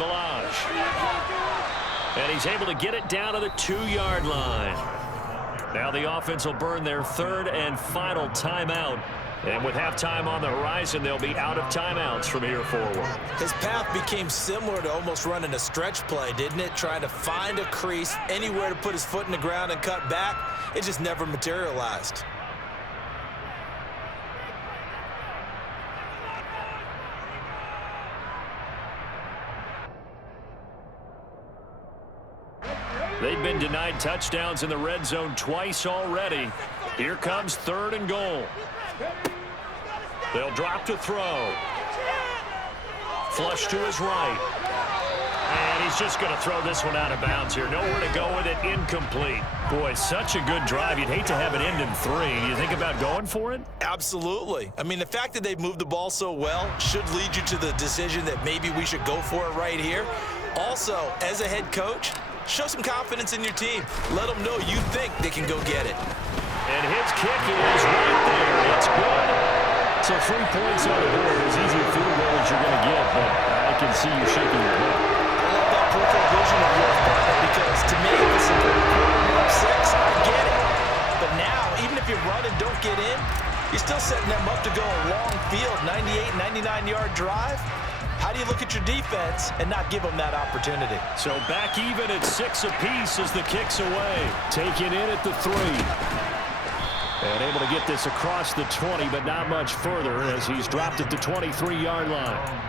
Balazs. And he's able to get it down to the 2-yard line. Now the offense will burn their third and final timeout. And with halftime on the horizon, they'll be out of timeouts from here forward. His path became similar to almost running a stretch play, didn't it? Trying to find a crease, anywhere to put his foot in the ground and cut back. It just never materialized. They've been denied touchdowns in the red zone twice already. Here comes 3rd and goal. They'll drop to throw. Flush to his right. And he's just going to throw this one out of bounds here. Nowhere to go with it. Incomplete. Boy, such a good drive. You'd hate to have it end in 3. You think about going for it? Absolutely. I mean, the fact that they've moved the ball so well should lead you to the decision that maybe we should go for it right here. Also, as a head coach, show some confidence in your team. Let them know you think they can go get it. And his kick is right there. It's good. So 3 points on the board, as easy a field goal as you're going to get, but I can see you shaking your head. I love that peripheral vision of yours, partner, because to me, it's a good quarter, up 6, I get it. But now, even if you run and don't get in, you're still setting them up to go a long field, 98, 99-yard drive. How do you look at your defense and not give them that opportunity? So back even at 6 apiece as the kick's away. Taken in at the 3. And able to get this across the 20, but not much further as he's dropped at the 23-yard line.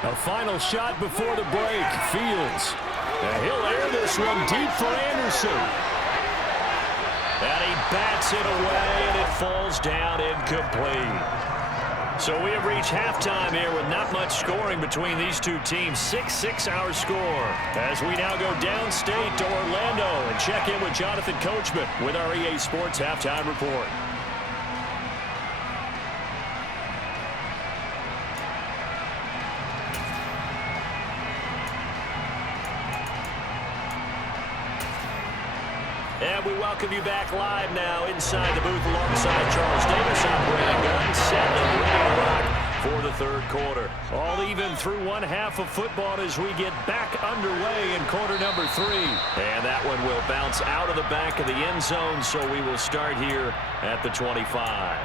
A final shot before the break. Fields. And he'll air this one deep for Anderson. And he bats it away, and it falls down incomplete. So we have reached halftime here with not much scoring between these two teams. 6-6 our score. As we now go downstate to Orlando and check in with Jonathan Coachman with our EA Sports Halftime Report. And we welcome you back live now inside the booth alongside Charles Davis. I'm Brandon Gunn, set and ready to rock for the 3rd quarter. All even through one half of football as we get back underway in quarter number 3. And that one will bounce out of the back of the end zone, so we will start here at the 25.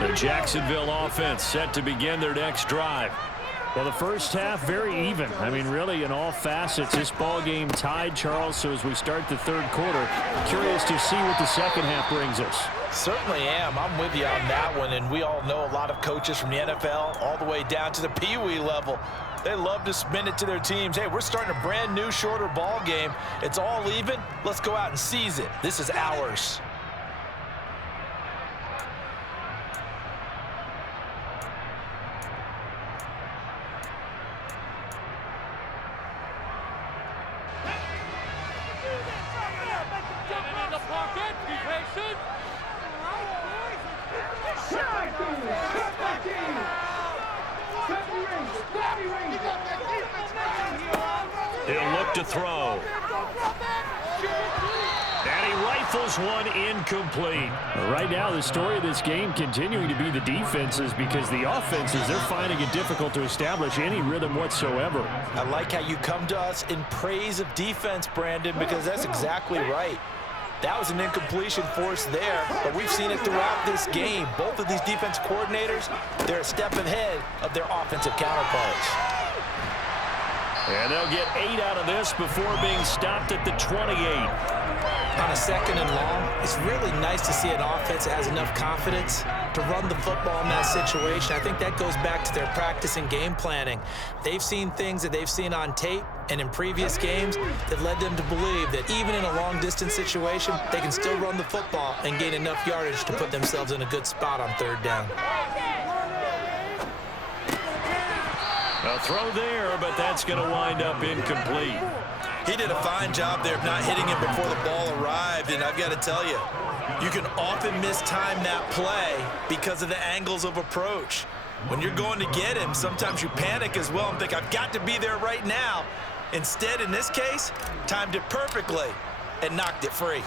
The Jacksonville offense set to begin their next drive. Well, the first half, very even. I mean, really, in all facets, this ball game tied, Charles. So as we start the 3rd quarter, curious to see what the second half brings us. Certainly am. I'm with you on that one. And we all know a lot of coaches from the NFL all the way down to the Pee-wee level. They love to spin it to their teams. Hey, we're starting a brand new, shorter ball game. It's all even. Let's go out and seize it. This is ours. He'll look to throw. And he rifles one incomplete. Right now, the story of this game continuing to be the defenses, because the offenses, they're finding it difficult to establish any rhythm whatsoever. I like how you come to us in praise of defense, Brandon, because that's exactly right. That was an incompletion force there, but we've seen it throughout this game. Both of these defense coordinators, they're a step ahead of their offensive counterparts. And they'll get 8 out of this before being stopped at the 28. On a 2nd and long, it's really nice to see an offense that has enough confidence to run the football in that situation. I think that goes back to their practice and game planning. They've seen things that they've seen on tape and in previous games that led them to believe that even in a long-distance situation, they can still run the football and gain enough yardage to put themselves in a good spot on 3rd down. A throw there, but that's going to wind up incomplete. He did a fine job there of not hitting it before the ball arrived, and I've got to tell you, you can often mistime that play because of the angles of approach. When you're going to get him, sometimes you panic as well and think, I've got to be there right now. Instead, in this case, timed it perfectly and knocked it free.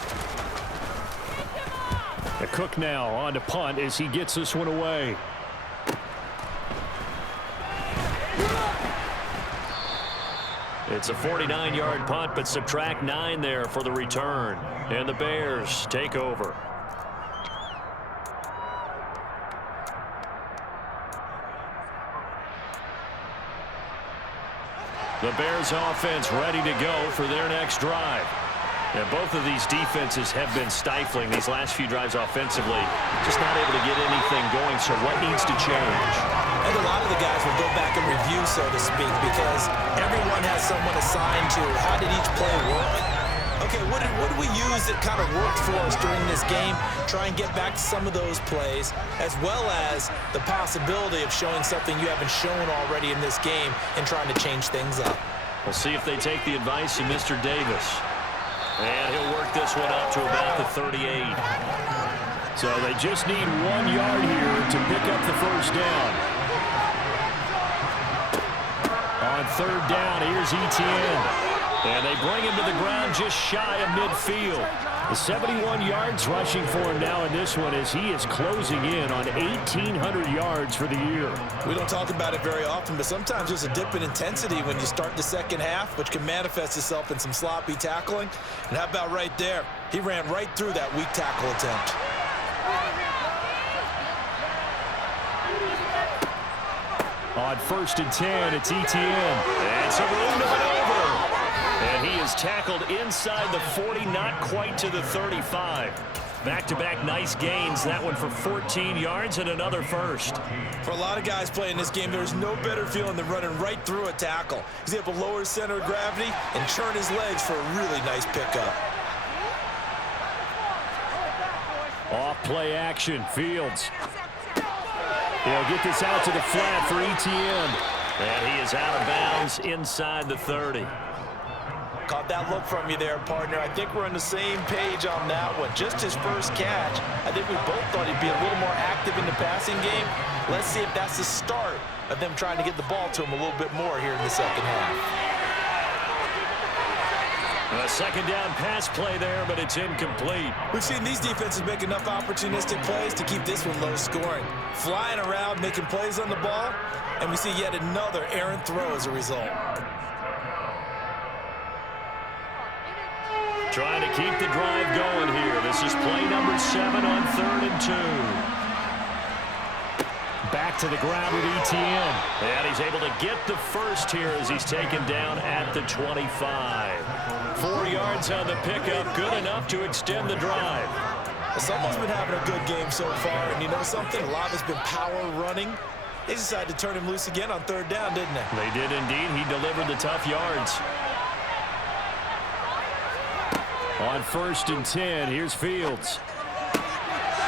The Cook now on to punt as he gets this one away. It's a 49-yard punt, but subtract 9 there for the return. And the Bears take over. The Bears offense ready to go for their next drive. And both of these defenses have been stifling these last few drives offensively. Just not able to get anything going, so what needs to change? And a lot of the guys will go back and review, so to speak, because everyone has someone assigned to how did each play work. Okay, what did we use that kind of worked for us during this game? Try and get back to some of those plays, as well as the possibility of showing something you haven't shown already in this game and trying to change things up. We'll see if they take the advice of Mr. Davis. And he'll work this one up to about the 38. So they just need 1 yard here to pick up the first down. On third down, here's Etienne. And they bring him to the ground just shy of midfield. The 71 yards rushing for him now in this one as he is closing in on 1,800 yards for the year. We don't talk about it very often, but sometimes there's a dip in intensity when you start the second half, which can manifest itself in some sloppy tackling. And how about right there? He ran right through that weak tackle attempt. On 1st and 10, it's Etienne. And some room to maneuver. And he is tackled inside the 40, not quite to the 35. Back-to-back nice gains. That one for 14 yards and another first. For a lot of guys playing this game, there's no better feeling than running right through a tackle. He's able to lower his center of gravity and churn his legs for a really nice pickup. Off play action, Fields. He'll get this out to the flat for Etienne. And he is out of bounds inside the 30. Caught that look from you there, partner. I think we're on the same page on that one. Just his first catch. I think we both thought he'd be a little more active in the passing game. Let's see if that's the start of them trying to get the ball to him a little bit more here in the second half. A second down pass play there, but it's incomplete. We've seen these defenses make enough opportunistic plays to keep this one low scoring. Flying around, making plays on the ball, and we see yet another errant throw as a result. Trying to keep the drive going here. This is play number 7 on 3rd and 2. Back to the ground with Etienne. And he's able to get the first here as he's taken down at the 25. 4 yards on the pickup, good enough to extend the drive. Someone's been having a good game so far, and you know something? A lot has been power running. They decided to turn him loose again on 3rd down, didn't they? They did indeed. He delivered the tough yards. On 1st and 10, here's Fields.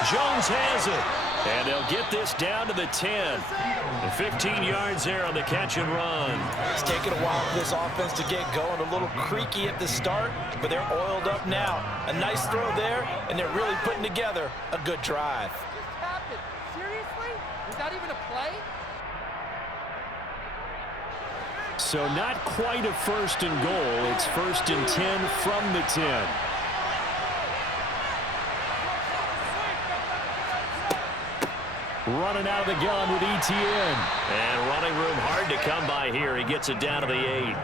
Jones has it. And they'll get this down to the 10. And 15 yards there on the catch and run. It's taken a while for this offense to get going. A little creaky at the start, but they're oiled up now. A nice throw there, and they're really putting together a good drive. What happened? Seriously? Was that even a play? So not quite a 1st and goal. It's 1st and 10 from the 10. Running out of the gun with Etienne. And running room hard to come by here. He gets it down to the 8.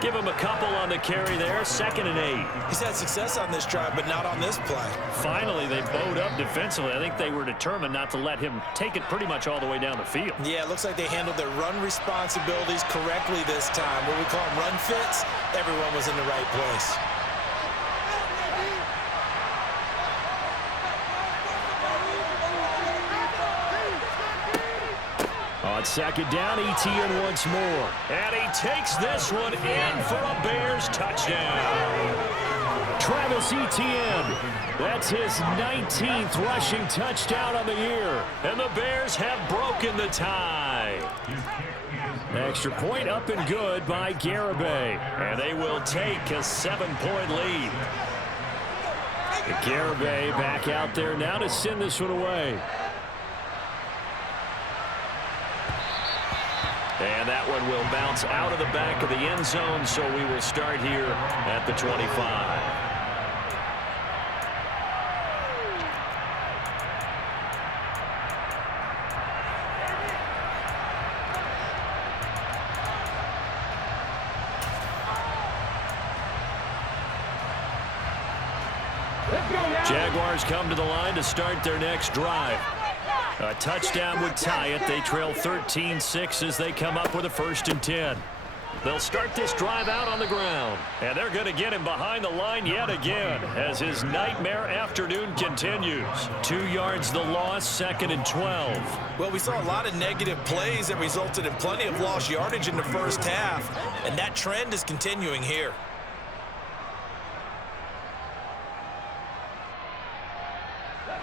Give him a couple on the carry there. 2nd and 8. He's had success on this drive, but not on this play. Finally, they bowed up defensively. I think they were determined not to let him take it pretty much all the way down the field. Yeah, it looks like they handled their run responsibilities correctly this time. What we call them run fits, everyone was in the right place. On 2nd down, Etienne once more. And he takes this one in for a Bears touchdown. Travis Etienne. That's his 19th rushing touchdown on the year. And the Bears have broken the tie. Extra point up and good by Garibay. And they will take a 7-point lead. Garibay back out there now to send this one away. And that one will bounce out of the back of the end zone, so we will start here at the 25. Jaguars come to the line to start their next drive. A touchdown would tie it. They trail 13-6 as they come up with a 1st and 10. They'll start this drive out on the ground. And they're going to get him behind the line yet again as his nightmare afternoon continues. 2 yards the loss, 2nd and 12. Well, we saw a lot of negative plays that resulted in plenty of lost yardage in the first half. And that trend is continuing here.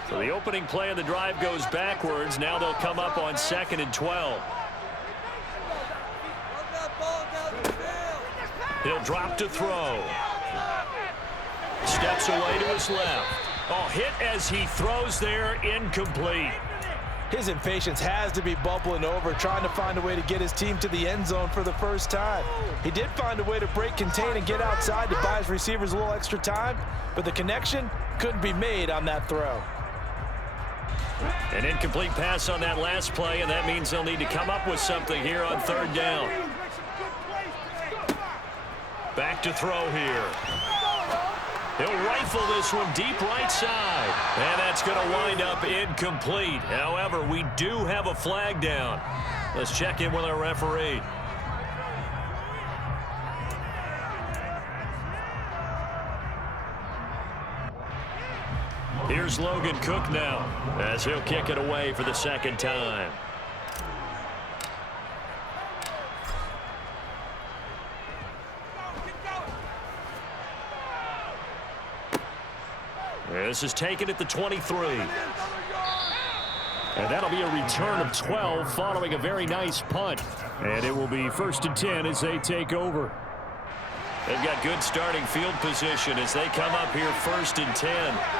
So the opening play of the drive goes backwards. Now they'll come up on 2nd and 12. He'll drop to throw. Steps away to his left. Oh, hit as he throws there, incomplete. His impatience has to be bubbling over, trying to find a way to get his team to the end zone for the first time. He did find a way to break, contain, and get outside to buy his receivers a little extra time, but the connection couldn't be made on that throw. An incomplete pass on that last play, and that means they'll need to come up with something here on 3rd down. Back to throw here. He'll rifle this one deep right side. And that's going to wind up incomplete. However, we do have a flag down. Let's check in with our referee. Here's Logan Cook now as he'll kick it away for the 2nd time. This is taken at the 23. And that'll be a return of 12 following a very nice punt. And it will be 1st and 10 as they take over. They've got good starting field position as they come up here 1st and 10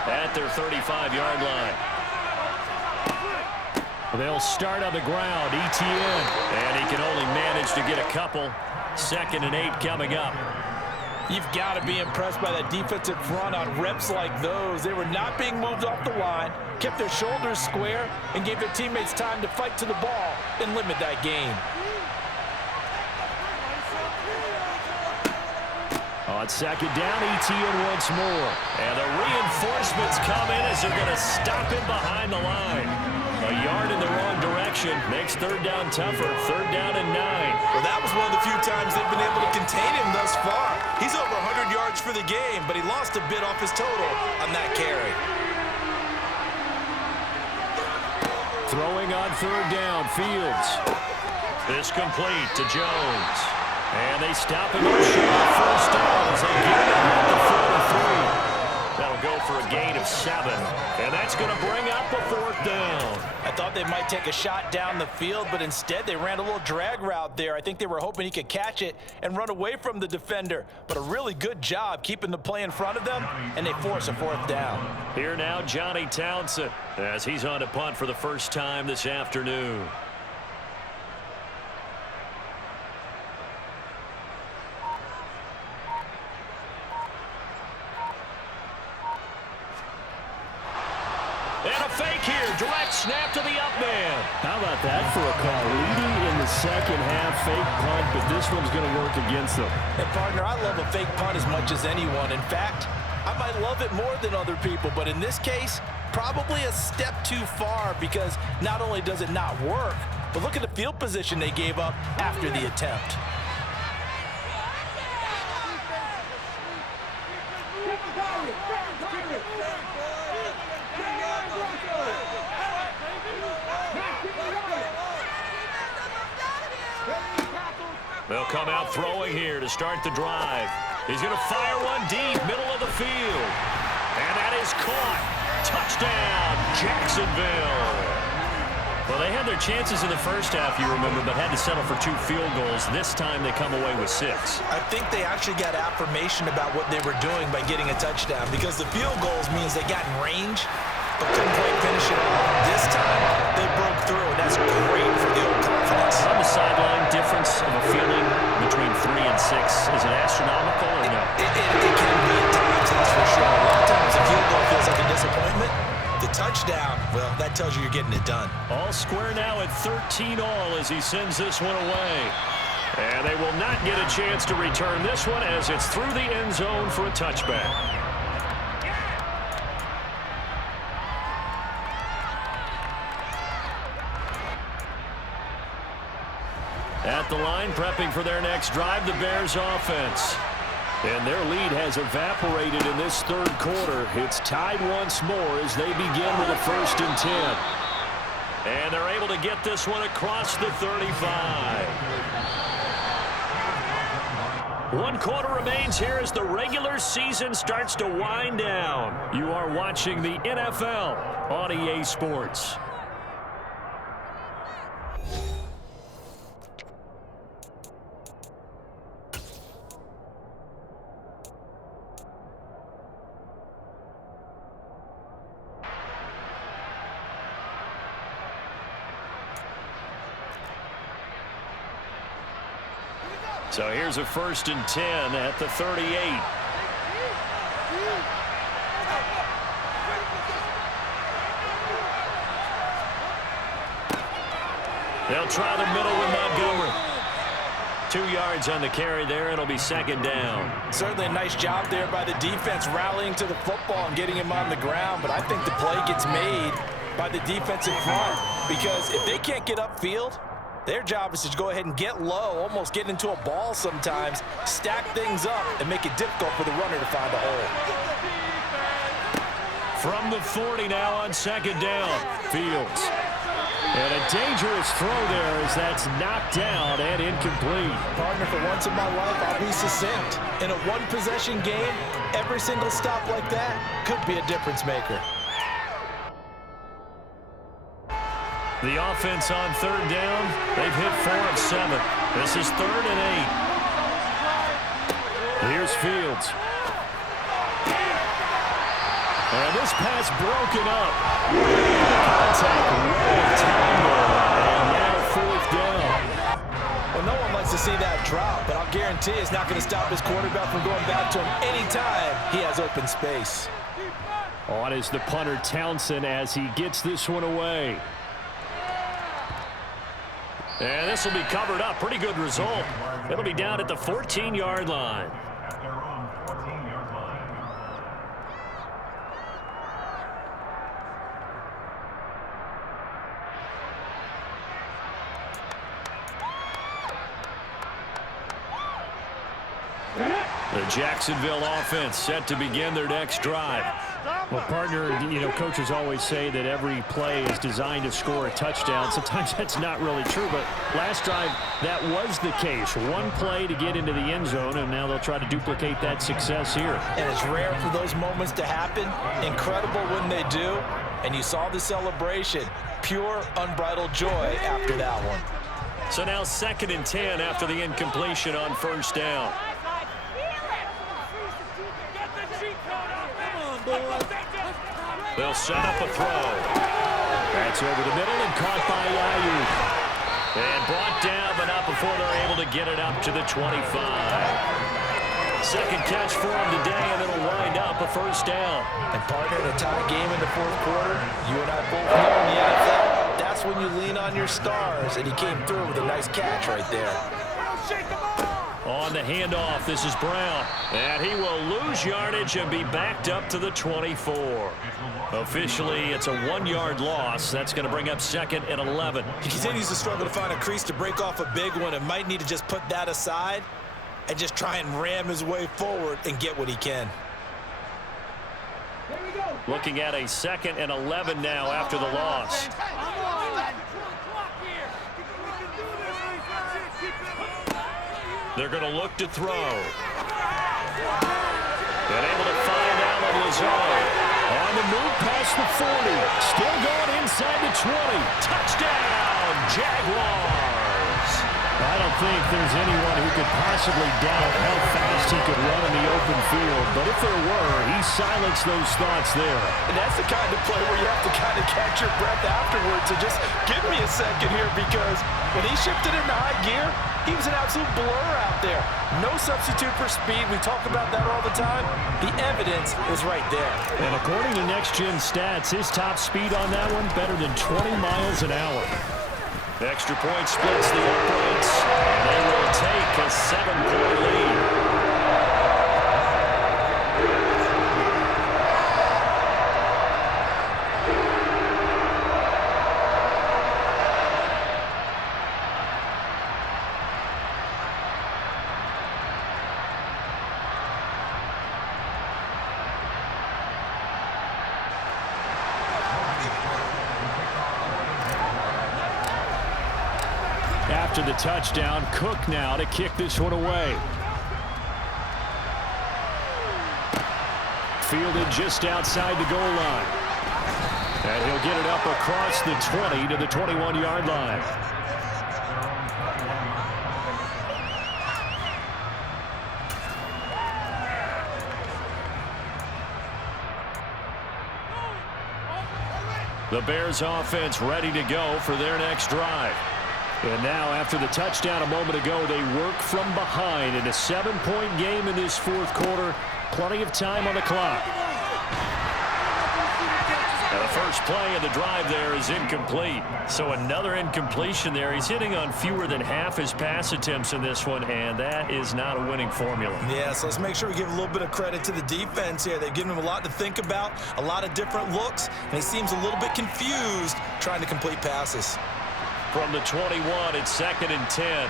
at their 35-yard line. They'll start on the ground. ETN. And he can only manage to get a couple. 2nd and 8 coming up. You've got to be impressed by that defensive front on reps like those. They were not being moved off the line, kept their shoulders square, and gave their teammates time to fight to the ball and limit that gain. On 2nd down, ETN once more. And the reinforcements come in as they're going to stop him behind the line. A yard in the wrong direction makes 3rd down tougher. 3rd down and 9. Well, that was one of the few times they've been able to contain him thus far. He's over 100 yards for the game, but he lost a bit off his total on that carry. Throwing on 3rd down, Fields. This complete to Jones. And they stop him on short 1st down as they get him at the 43. That'll go for a gain of 7. And that's going to bring up a 4th down. I thought they might take a shot down the field, but instead they ran a little drag route there. I think they were hoping he could catch it and run away from the defender. But a really good job keeping the play in front of them, and they force a 4th down. Here now, Johnny Townsend, as he's on a punt for the first time this afternoon. And a fake here. Direct snap to the up man. How about that for a call? Leading in the 2nd half, fake punt, but this one's going to work against them. And, partner, I love a fake punt as much as anyone. In fact, I might love it more than other people, but in this case, probably a step too far because not only does it not work, but look at the field position they gave up after the attempt. They'll come out throwing here to start the drive. He's going to fire one deep, middle of the field. And that is caught. Touchdown, Jacksonville. Well, they had their chances in the first half, you remember, but had to settle for 2 field goals. This time they come away with 6. I think they actually got affirmation about what they were doing by getting a touchdown, because the field goals means they got in range but couldn't quite finish it off. This time they broke through, and that's great for the old confidence. On the sideline, difference of a feeling between 3 and 6. Is it astronomical or no? It can be at times, that's for sure. A lot of times the field goal feels like a disappointment. The touchdown, well, that tells you you're getting it done. All square now at 13-all as he sends this one away. And they will not get a chance to return this one as it's through the end zone for a touchback. At the line, prepping for their next drive, the Bears offense. And their lead has evaporated in this third quarter. It's tied once more as they begin with a 1st and 10. And they're able to get this one across the 35. 1 quarter remains here as the regular season starts to wind down. You are watching the NFL on EA Sports. So here's a 1st and 10 at the 38. They'll try the middle with Montgomery. 2 yards on the carry there. It'll be 2nd down. Certainly a nice job there by the defense rallying to the football and getting him on the ground. But I think the play gets made by the defensive front, because if they can't get upfield, their job is to go ahead and get low, almost get into a ball sometimes, stack things up, and make it difficult for the runner to find a hole. From the 40 now on 2nd down, Fields. And a dangerous throw there as that's knocked down and incomplete. Partner, for once in my life, I'll be succinct. In a 1-possession game, every single stop like that could be a difference maker. The offense on 3rd down, they've hit 4 of 7. This is 3rd and 8. Here's Fields. And this pass broken up. Contact right time there, and now 4th down. Well, no one likes to see that drop, but I'll guarantee it's not going to stop his quarterback from going back to him anytime he has open space. On is the punter Townsend as he gets this one away. And this will be covered up. Pretty good result. It'll be down at the 14-yard line. The Jacksonville offense set to begin their next drive. Well, partner, you know, coaches always say that every play is designed to score a touchdown. Sometimes that's not really true, but last drive, that was the case. 1 play to get into the end zone, and now they'll try to duplicate that success here. And it's rare for those moments to happen. Incredible when they do. And you saw the celebration. Pure, unbridled joy after that one. So now 2nd and 10 after the incompletion on 1st down. They'll set up a throw. That's over the middle and caught by Ayuk. And brought down, but not before they're able to get it up to the 25. 2nd catch for him today, and it'll wind up a 1st down. And partner, in a tie game in the 4th quarter, you and I both know in the NFL, that's when you lean on your stars, and he came through with a nice catch right there. On the handoff, this is Brown. And he will lose yardage and be backed up to the 24. Officially, it's a 1-yard loss. That's going to bring up 2nd and 11. He continues to struggle to find a crease to break off a big one and might need to just put that aside and just try and ram his way forward and get what he can. Looking at a 2nd and 11 now after the loss. They're going to look to throw. And able to find Allen Lazard. On the move past the 40. Still going inside the 20. Touchdown, Jaguars. I don't think there's anyone who could possibly doubt how fast he could run in the open field. But if there were, he silenced those thoughts there. And that's the kind of play where you have to kind of catch your breath afterwards. So just give me a second here, because when he shifted into high gear, he was an absolute blur out there. No substitute for speed. We talk about that all the time. The evidence is right there. And according to Next Gen Stats, his top speed on that one, better than 20 miles an hour. Extra point splits the uprights, and they will take a 7-point lead. After the touchdown, Cook now to kick this one away. Fielded just outside the goal line. And he'll get it up across the 20 to the 21-yard line. The Bears offense ready to go for their next drive. And now, after the touchdown a moment ago, they work from behind in a 7-point game in this fourth quarter. Plenty of time on the clock. And the first play of the drive there is incomplete. So another incompletion there. He's hitting on fewer than half his pass attempts in this one, and that is not a winning formula. Yeah, so let's make sure we give a little bit of credit to the defense here. They've given him a lot to think about, a lot of different looks, and he seems a little bit confused trying to complete passes. From the 21, it's 2nd and 10.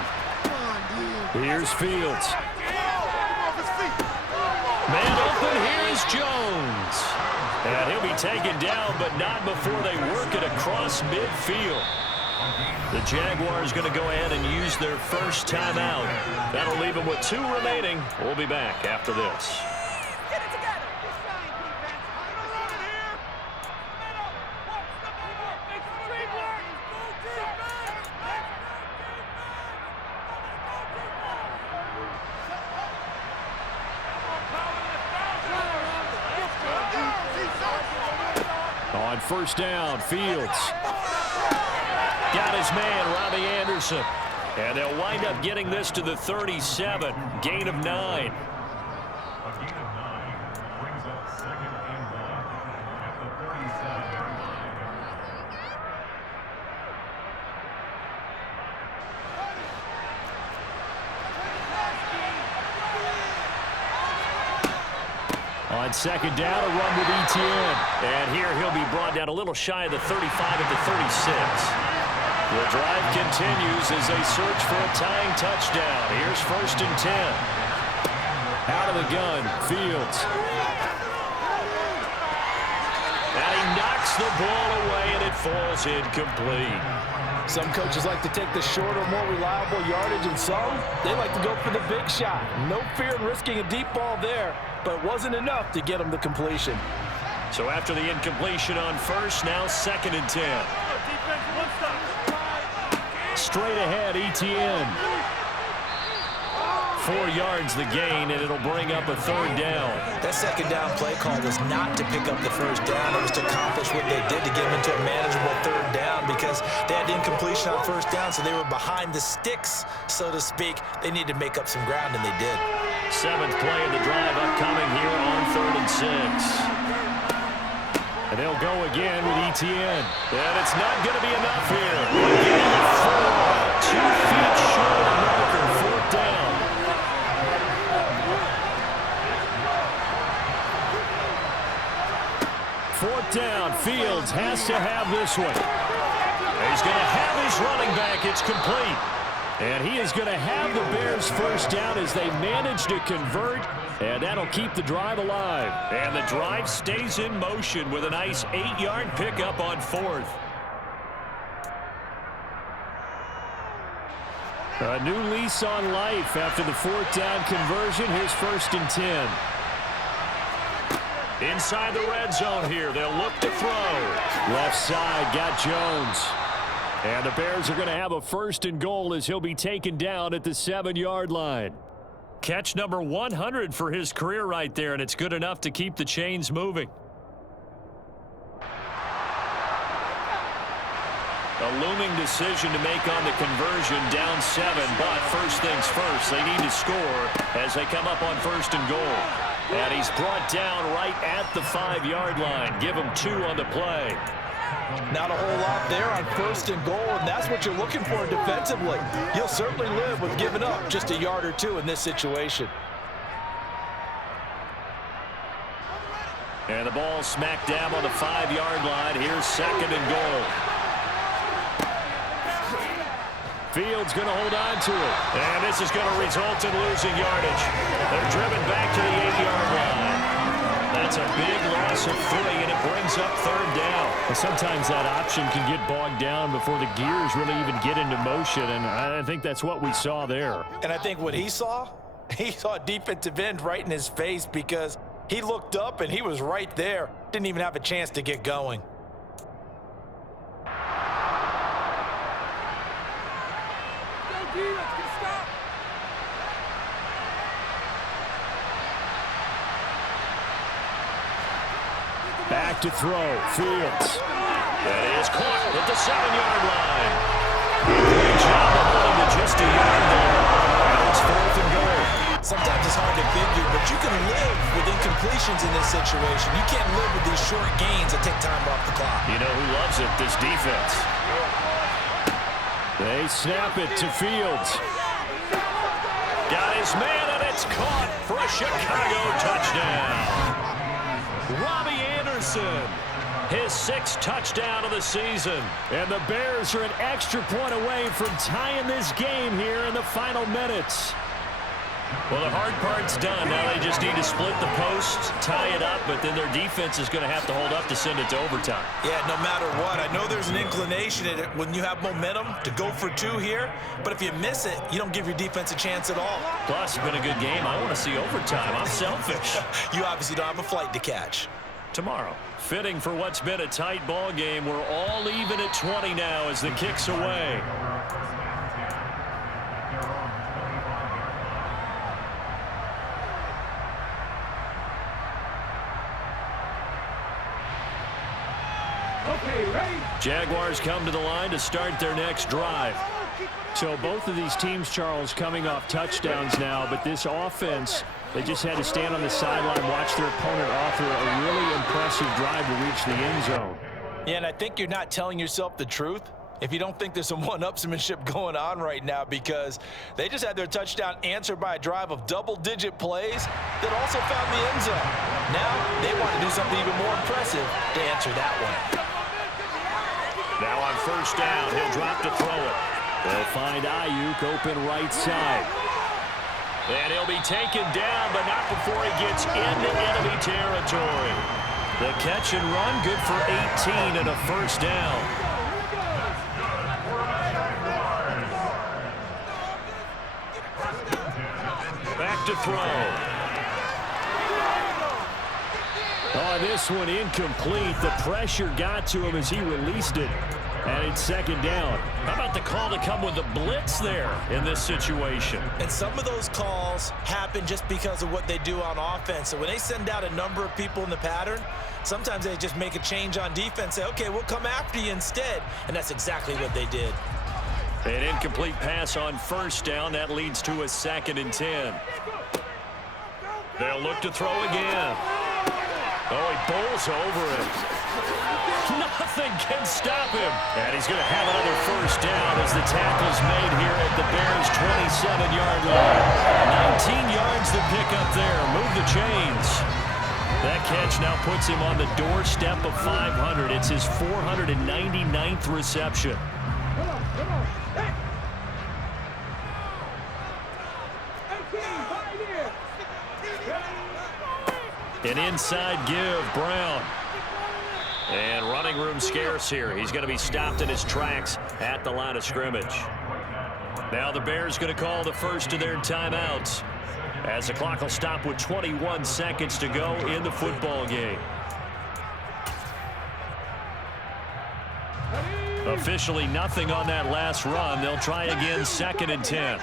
Here's Fields. Man open, here's Jones. And he'll be taken down, but not before they work it across midfield. The Jaguars going to go ahead and use their first timeout. That'll leave them with 2 remaining. We'll be back after this. On first down, Fields. Got his man, Robbie Anderson. And they'll wind up getting this to the 37. Gain of 9. On second down, a run with Etienne. And here he'll be brought down a little shy of the 35 at the 36. The drive continues as they search for a tying touchdown. Here's 1st and 10. Out of the gun, Fields. And he knocks the ball away, and it falls incomplete. Some coaches like to take the shorter, more reliable yardage, and some, they like to go for the big shot. No fear in risking a deep ball there, but it wasn't enough to get them the completion. So after the incompletion on first, now 2nd and 10. Straight ahead, Etienne. 4 yards the gain, and it'll bring up a 3rd down. That second down play call was not to pick up the first down. It was to accomplish what they did to get them into a manageable 3rd down, because they had incompletion on first down, so they were behind the sticks, so to speak. They needed to make up some ground, and they did. 7th play of the drive upcoming here on 3rd and 6. And they'll go again with Etienne. And it's not going to be enough here. Again, 4, 2 feet short of marker, 4th down. Fourth down, Fields has to have this one. He's going to have his running back. It's complete. And he is going to have the Bears first down as they manage to convert, and that'll keep the drive alive. And the drive stays in motion with a nice 8-yard pickup on 4th. A new lease on life after the 4th down conversion. Here's 1st and 10. Inside the red zone here. They'll look to throw. Left side got Jones. And the Bears are going to have a 1st and goal as he'll be taken down at the 7-yard line. Catch number 100 for his career right there, and it's good enough to keep the chains moving. A looming decision to make on the conversion, down 7, but first things first, they need to score as they come up on 1st and goal. And he's brought down right at the 5-yard line. Give him 2 on the play. Not a whole lot there on 1st and goal, and that's what you're looking for defensively. You'll certainly live with giving up just a yard or 2 in this situation. And the ball smack dab on the 5-yard line. Here's 2nd and goal. Fields going to hold on to it. And this is going to result in losing yardage. They're driven back to the 8-yard line. That's a big loss of 3, and it brings up 3rd down. And sometimes that option can get bogged down before the gears really even get into motion, and I think that's what we saw there. And I think what he saw a defensive end right in his face because he looked up and he was right there. Didn't even have a chance to get going. Back to throw. Fields. That is caught at the 7-yard line. Great job of holding to just a yard there. And it's 4th and goal. Sometimes it's hard to figure, but you can live with incompletions in this situation. You can't live with these short gains that take time off the clock. You know who loves it? This defense. They snap it to Fields. Got his man, and it's caught for a Chicago touchdown. Robbie Anderson, his 6th touchdown of the season. And the Bears are an extra point away from tying this game here in the final minutes. Well, the hard part's done. Now they just need to split the posts, tie it up, but then their defense is going to have to hold up to send it to overtime. Yeah, no matter what. I know there's an inclination in it when you have momentum to go for 2 here, but if you miss it, you don't give your defense a chance at all. Plus, it's been a good game. I want to see overtime. I'm selfish. You obviously don't have a flight to catch. Tomorrow, fitting for what's been a tight ball game. We're all even at 20 now as the kick's away. Jaguars come to the line to start their next drive. So both of these teams, Charles, coming off touchdowns now, but this offense, they just had to stand on the sideline, watch their opponent offer a really impressive drive to reach the end zone. Yeah, and I think you're not telling yourself the truth if you don't think there's some one-upsmanship going on right now, because they just had their touchdown answered by a drive of double-digit plays that also found the end zone. Now they want to do something even more impressive to answer that one. Now on 1st down, he'll drop to throw it. They'll find Ayuk open right side. And he'll be taken down, but not before he gets into enemy territory. The catch and run, good for 18 and a 1st down. Back to throw. Oh, this one incomplete. The pressure got to him as he released it. And it's 2nd down. How about the call to come with the blitz there in this situation? And some of those calls happen just because of what they do on offense. So when they send out a number of people in the pattern, sometimes they just make a change on defense, say, okay, we'll come after you instead. And that's exactly what they did. An incomplete pass on 1st down. That leads to a 2nd and 10. They'll look to throw again. Oh, he bowls over it. Nothing can stop him. And he's going to have another 1st down as the tackle's made here at the Bears' 27-yard line. 19 yards to pick up there. Move the chains. That catch now puts him on the doorstep of 500. It's his 499th reception. An inside give, Brown. And running room scarce here. He's going to be stopped in his tracks at the line of scrimmage. Now the Bears going to call the first of their timeouts. as the clock will stop with 21 seconds to go in the football game. Officially nothing on that last run. They'll try again, 2nd and 10.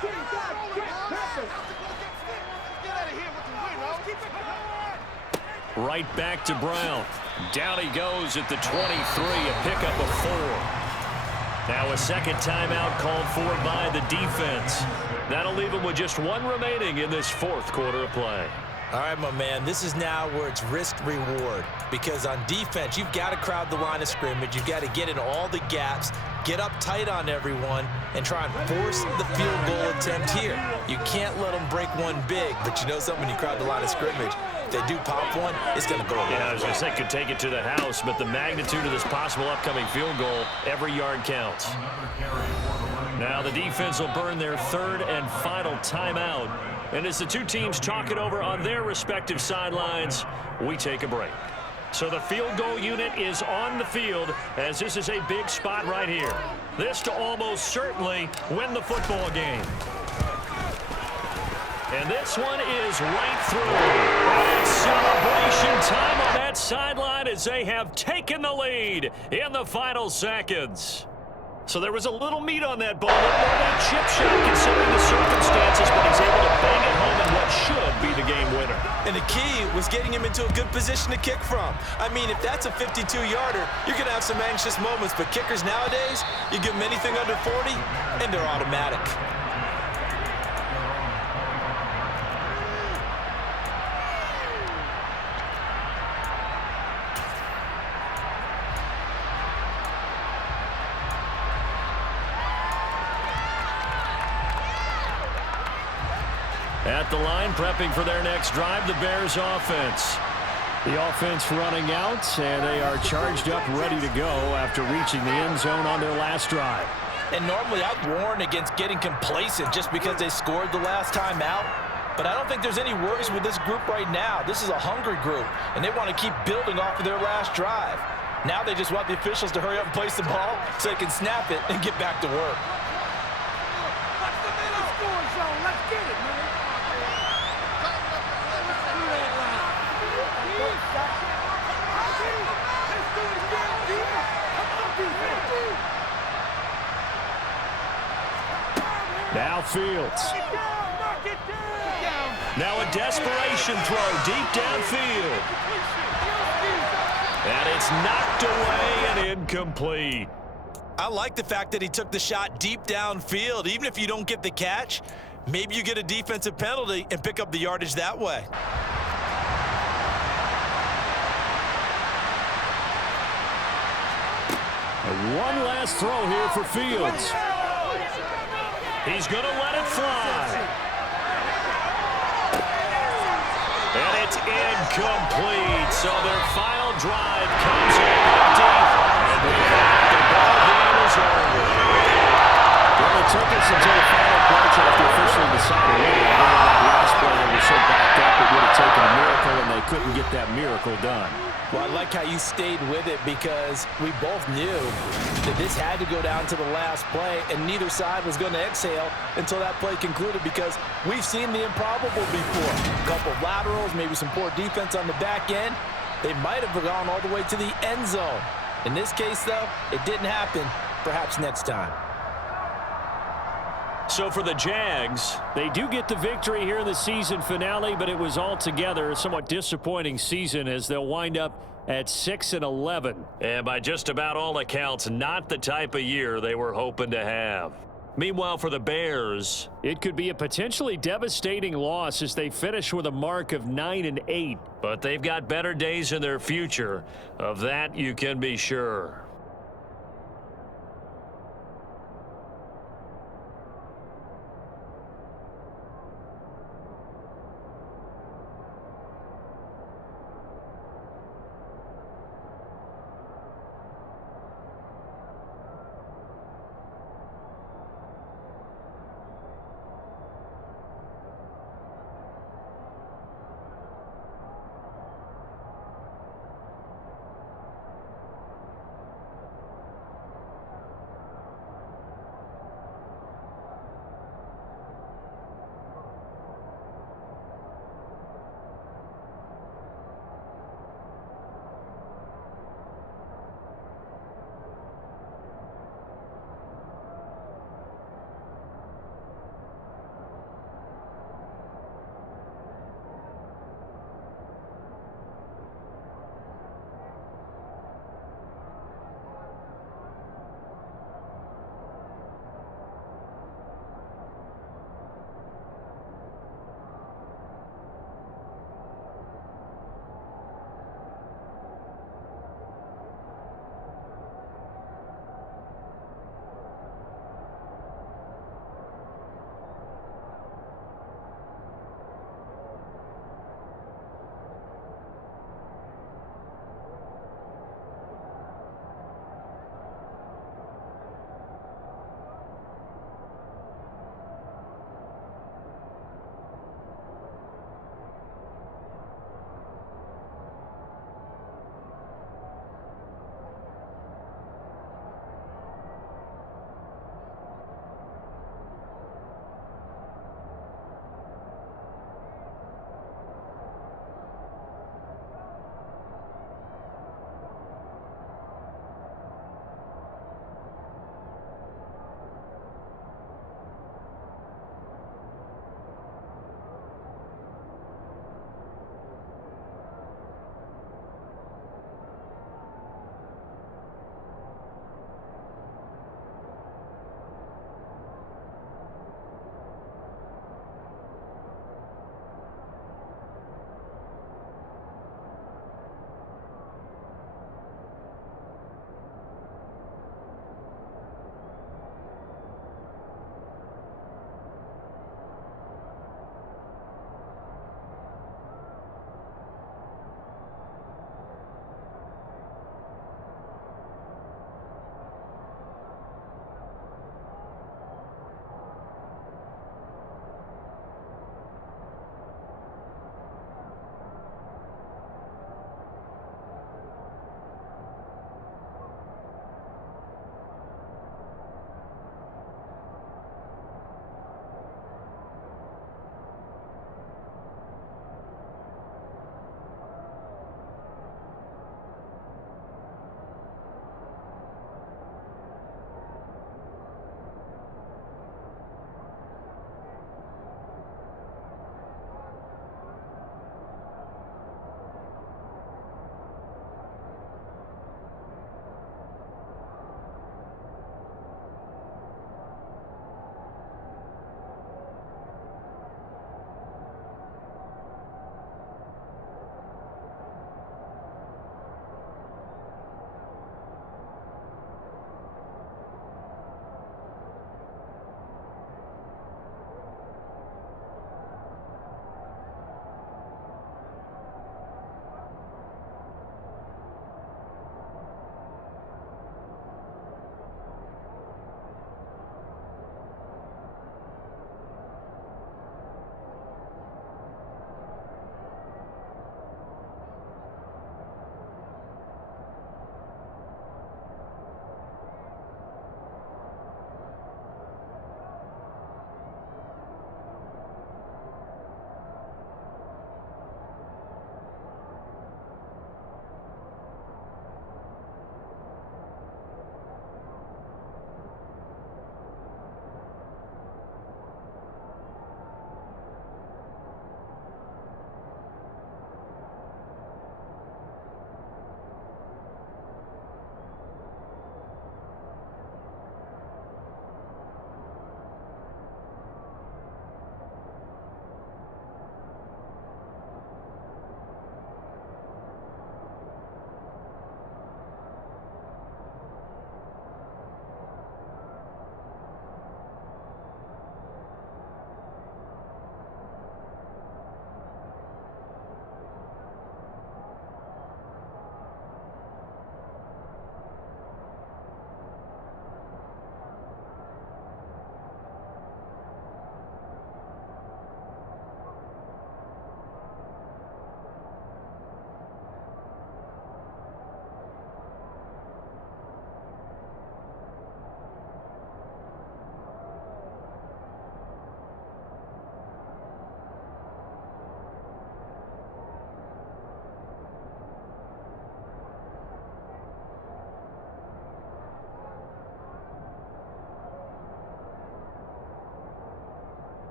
Right back to Brown. Down he goes at the 23, a pickup of 4. Now a second timeout called for by the defense. That'll leave him with just 1 remaining in this 4th quarter of play. All right, my man, this is now where it's risk-reward, because on defense, you've got to crowd the line of scrimmage. You've got to get in all the gaps, get up tight on everyone, and try and force the field goal attempt here. You can't let them break one big, but you know something, when you crowd the line of scrimmage, if they do pop one, it's going to go away. Yeah, I was going to say, could take it to the house, but the magnitude of this possible upcoming field goal, every yard counts. Now the defense will burn their 3rd and final timeout. And as the two teams talk it over on their respective sidelines, we take a break. So the field goal unit is on the field, as this is a big spot right here. This to almost certainly win the football game. And this one is right through. And it's celebration time on that sideline as they have taken the lead in the final seconds. So there was a little meat on that ball, a little more of that chip shot considering the circumstances, but he's able to bang it home in what should be the game winner. And the key was getting him into a good position to kick from. I mean, if that's a 52-yarder, you're going to have some anxious moments, but kickers nowadays, you give them anything under 40, and they're automatic. At the line, prepping for their next drive, the Bears offense. The offense running out, and they are charged up, ready to go after reaching the end zone on their last drive. And normally I'd warn against getting complacent just because they scored the last time out. But I don't think there's any worries with this group right now. This is a hungry group, and they want to keep building off of their last drive. Now they just want the officials to hurry up and place the ball so they can snap it and get back to work. What's the middle score zone? Let's get it, man. Now Fields. Now a desperation throw deep downfield. And it's knocked away and incomplete. I like the fact that he took the shot deep downfield. Even if you don't get the catch, maybe you get a defensive penalty and pick up the yardage that way. One last throw here for Fields. He's going to let it fly. And it's incomplete. So their final drive comes in empty. And with that, the ball game is over. Well, it took us until the final play after officially decided that last play they were so backed up it would have taken a miracle, and they couldn't get that miracle done. Well, I like how you stayed with it, because we both knew that this had to go down to the last play, and neither side was going to exhale until that play concluded, because we've seen the improbable before. A couple of laterals, maybe some poor defense on the back end. They might have gone all the way to the end zone. In this case, though, it didn't happen. Perhaps next time. So for the Jags, they do get the victory here in the season finale, but it was altogether a somewhat disappointing season as they'll wind up at 6-11. And by just about all accounts, not the type of year they were hoping to have. Meanwhile, for the Bears, it could be a potentially devastating loss as they finish with a mark of 9-8. But they've got better days in their future. Of that, you can be sure.